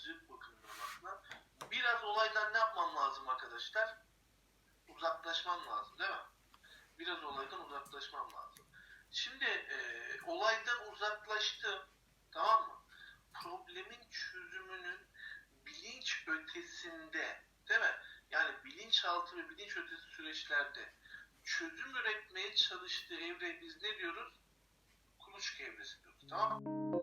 yaratıcılık bakımından bakma. Biraz olaydan ne yapman lazım arkadaşlar? Uzaklaşman lazım değil mi? Biraz olaydan uzaklaşman lazım. Şimdi olaydan uzaklaştım, tamam mı? Problemin çözümünün bilinç ötesinde, değil mi? Yani bilinçaltı ve bilinç ötesi süreçlerde çözüm üretmeye çalıştığı evreye biz ne diyoruz? Kuluçka evresi diyoruz, tamam mı?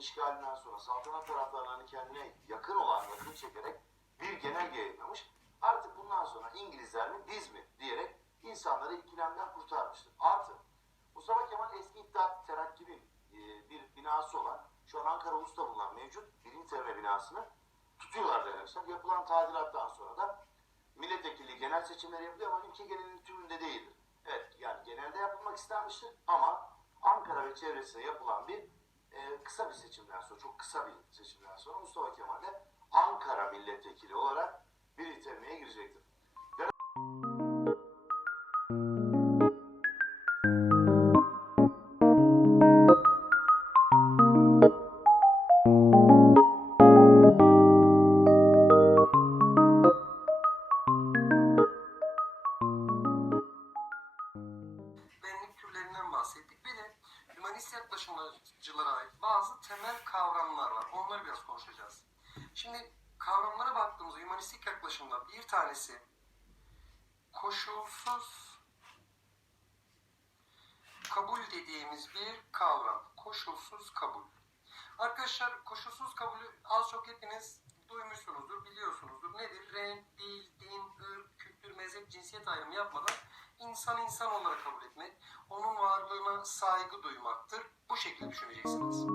işgalinden sonra saltanat taraftarlarını kendine yakın olan yakın çekerek bir genelge yayınlamış. Artık bundan sonra İngilizler mi biz mi diyerek insanları ikilemden kurtarmıştır. Artı Mustafa Kemal eski İttihat Terakki'nin bir binası olan şu an Ankara Ulus'ta bulunan mevcut 1. TM binasını tutuyorlar arkadaşlar. Yapılan tadilattan sonra da milletvekilliği genel seçimleri yapılıyor ama ülke genelinin tümünde değildir. Evet, yani genelde yapılmak istenmiştir ama Ankara ve çevresine yapılan bir kısa bir seçimden sonra, çok kısa bir seçimden sonra Mustafa Kemal de Ankara milletvekili olarak bir itemeye girecektir. Benlik türlerinden bahsettik. Bir de hümanist yaklaşımcılara ait bazı temel kavramlar var. Onları biraz konuşacağız. Şimdi kavramlara baktığımızda hümanistik yaklaşımda bir tanesi koşulsuz kabul dediğimiz bir kavram. Koşulsuz kabul. Arkadaşlar koşulsuz kabulü az çok hepiniz duymuşsunuzdur, biliyorsunuzdur. Nedir? Renk, dil, din, ırk, kültür, mezhep, cinsiyet ayrımı yapmadan insan insan olarak kabul etmek, onun varlığına saygı duymaktır. Bu şekilde düşüneceksiniz.